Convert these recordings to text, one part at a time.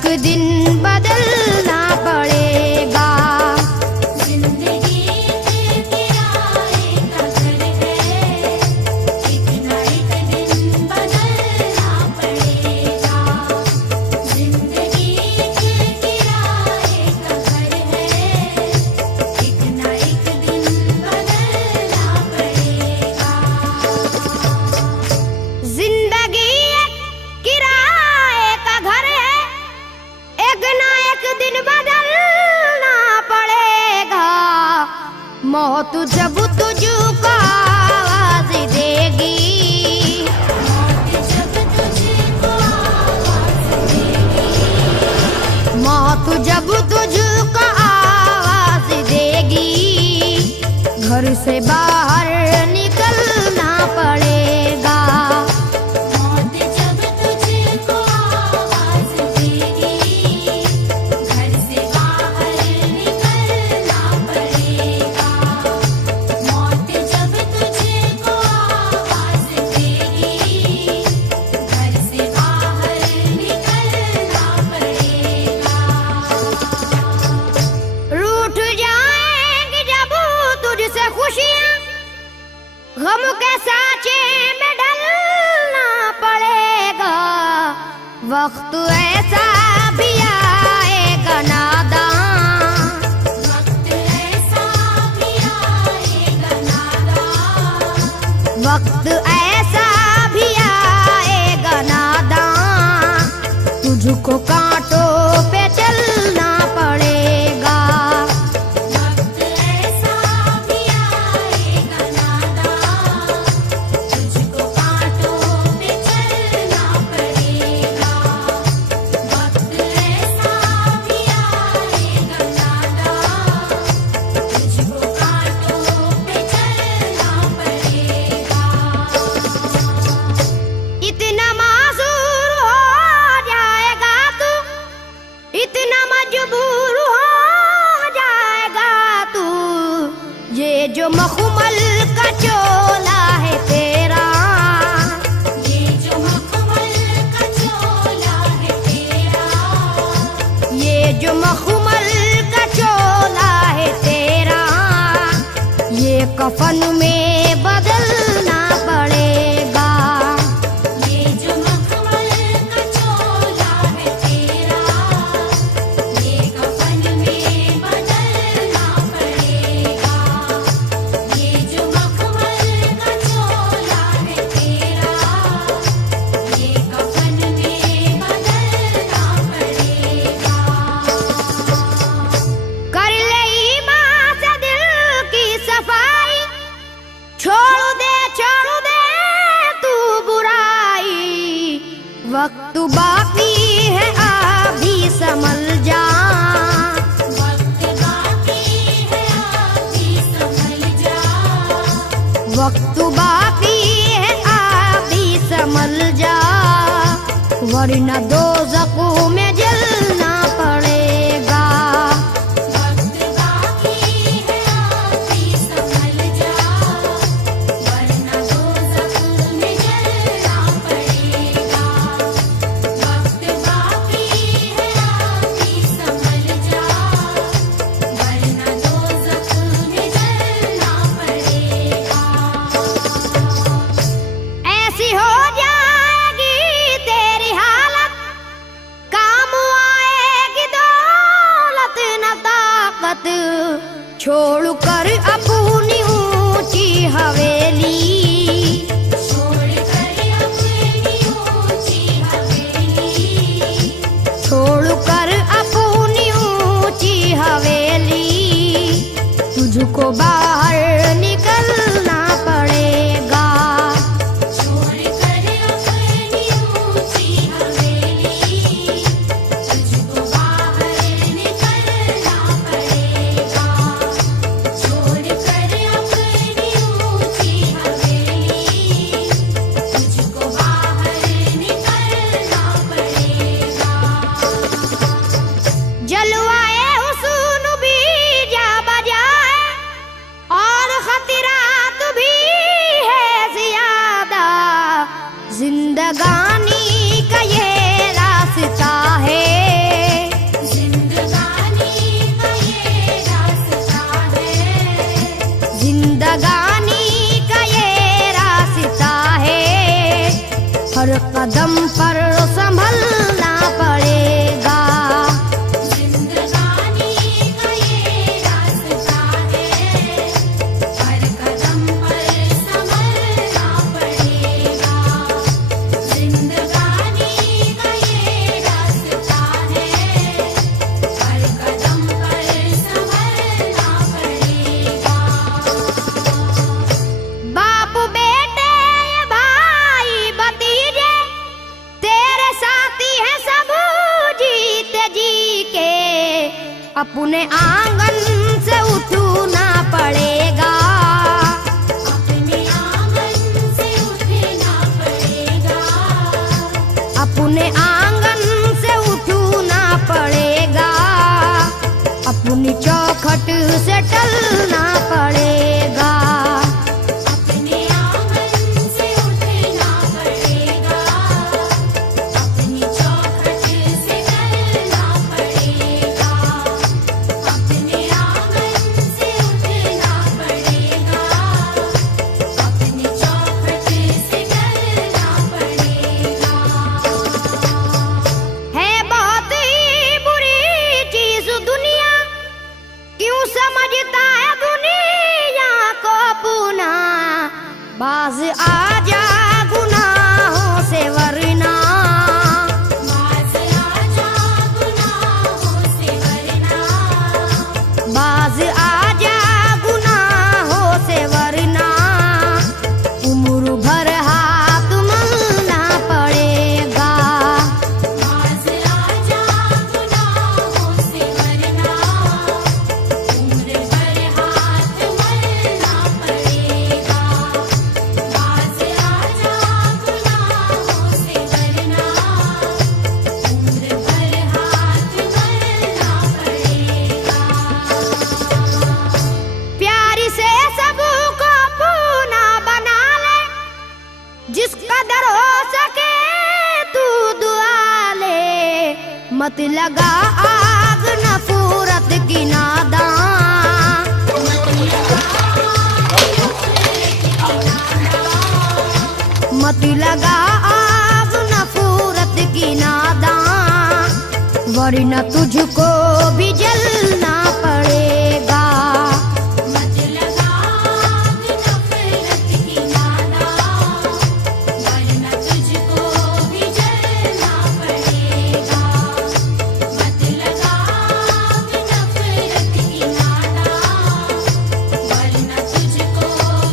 एक दिन बदलना पड़ेगा। जिंदगी के किराए का घर है, एक ना एक दिन बदलना पड़ेगा। जिंदगी के किराए का घर है, एक ना एक दिन बदलना पड़ेगा। जिंदगी एक किराए का घर है, एक ना एक दिन बदलना पड़ेगा। मौत जब तुझको आवाज देगी, जब तुझको आवाज देगी, मौत जब तुझको आवाज देगी, घर से बाहर निकलना पड़ेगा। मौत जब तुझको आवाज देगी, घर से बाहर निकलना पड़ेगा। मौत जब तुझको आवाज देगी, घर से बाहर निकलना पड़ेगा। रूठ जाएंगी जब तुझसे खुशियां, गम के साँचे में ढलना पड़ेगा। वक्त ऐसा भी आएगा नादान, वक्त ऐसा भी आएगा नादान, वक्त ऐसा भी आएगा नादान, तुझको कांटों पे चलना पड़ेगा। वक्त ऐसा भी आएगा नादान, तुझको कांटों पे चलना पड़ेगा। वक्त ऐसा भी आएगा नादान, तुझको कांटों पे चलना पड़ेगा। इतना मासूर हो जाएगा तू, इतना मजबूर हो जाएगा तू, ये जो मखमल का चोला है तेरा, ये जो मखमल का चोला है तेरा, ये जो मखमल का चोला है तेरा, ये कफन में बदलना पड़ेगा। ये जो मखमल का चोला है तेरा, ये कफन में बदलना पड़ेगा। ये जो मखमल का चोला है तेरा, ये कफन में बदलना पड़ेगा। कर ले ईमान से दिल की सफाई, छोड़ दे तू बुराई। वक्त बाकी है अभी संभल जा, वक्त बाकी है अभी संभल जा, वक्त बाकी है अभी संभल जा, वरना दोज़ख में जलना पड़ेगा। वक्त बाकी है अभी संभल जा, वरना दोज़ख में जलना पड़ेगा। वक्त बाकी है अभी संभल जा, वरना दोज़ख में जलना पड़ेगा। ऐसी हो जाएगी तेरी हालत, काम आएगी दौलत न ताकत, छोड़ कर अपनी ऊंची हवेली, छोड़ कर अपनी ऊंची हवेली, छोड़ कर अपनी ऊंची हवेली, तुझको बाहर निकलना पड़ेगा। छोड़ कर अपनी ऊंची हवेली, तुझको बाहर निकलना पड़ेगा। छोड़ कर अपनी ऊंची हवेली, तुझको बाहर निकलना पड़ेगा। जलवाए हुस्न भी जा बजाए, और खतरा जिंदगानी का ये रास्ता है, हर कदम पर संभलना पड़ेगा। जिंदगानी का ये रास्ता है, हर कदम पर संभलना पड़ेगा। जिंदगानी का ये रास्ता है, हर कदम पर संभलना पड़ेगा। बाप बेटे भाई भतीजे तेरे साथी हैं सब जीते जी के, अपने आंगन से उठना पड़ेगा। अपने आंगन से उठना पड़ेगा। अपने आंगन से उठना पड़ेगा, अपनी चौखट से टलना पड़ेगा। अपने आंगन से उठना पड़ेगा, अपनी चौखट से टलना पड़ेगा। अपने आंगन से उठना पड़ेगा, अपनी चौखट से टलना पड़ेगा। है बहुत ही बुरी चीज दुनिया, क्यों समझता है दुनिया को अपना। बाज आजा गुनाहों से वरना, बाज आजा गुनाहों से वरना। बाज आजा गुनाहों से वरना, उम्र भर हाथ मलना पड़ेगा। बाज आजा गुनाहों से वरना, उम्र भर हाथ मलना पड़ेगा। बाज आजा गुनाहों से वरना, उम्र भर हाथ मलना पड़ेगा। प्यारी से सबको अपना बना ले, जिस कदर हो सके तू दुआ ले। मत लगा आग नफरत की नादान, मत लगा आग नफरत की नादान, वरना तुझको भी जलना पड़ेगा। मत लगा आग नफरत की नादान, वरना तुझको भी जलना पड़ेगा। मत लगा आग नफरत की नादान, वरना तुझको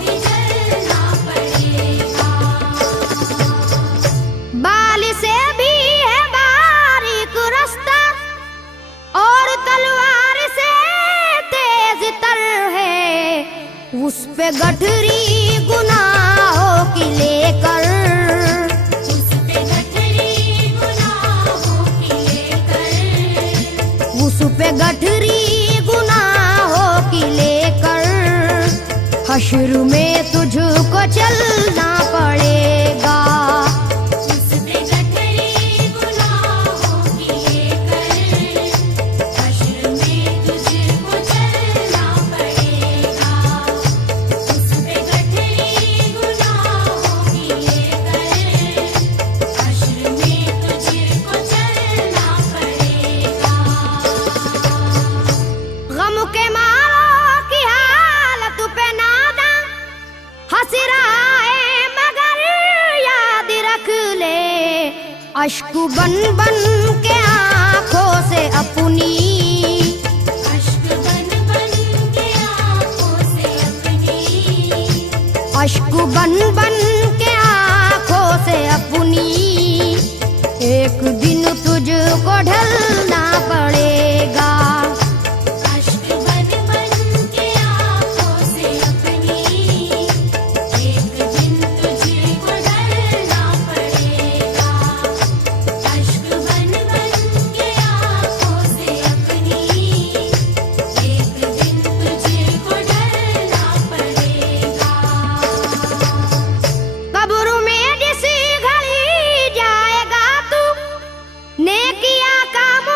भी जलना पड़ेगा। बाल से भी है बारीक रास्ता, और तलवार से तेज तर है। उस पे गठरी गुनाहों की लेकर, उस पे गठरी गुनाहों की लेकर, उस पे गठरी गुनाहों की लेकर, हश्र में तुझको चलना पड़ेगा। उस पे गठरी गुनाहों की लेकर, हश्र में तुझको चलना पड़ेगा। उस पे गठरी गुनाहों की लेकर, हश्र में तुझको चलना पड़ेगा। गम के मारों की हालत पे नादा हंस रहा है, मगर याद रख ले, अश्क बन बन के आंखों से अपनी, अश्क बन बन के आँखों से अपनी, अश्क बन बन के आंखों से अपनी, एक दिन तुझको ढलना पड़ेगा। अश्क बन बन के आँखों से अपनी, एक दिन तुझको डरना पड़ेगा। अश्क बन बन के आँखों से अपनी, एक दिन तुझको डरना पड़ेगा। कब्र में जिस घड़ी जाएगा तू, नेकियां काम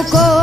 सबको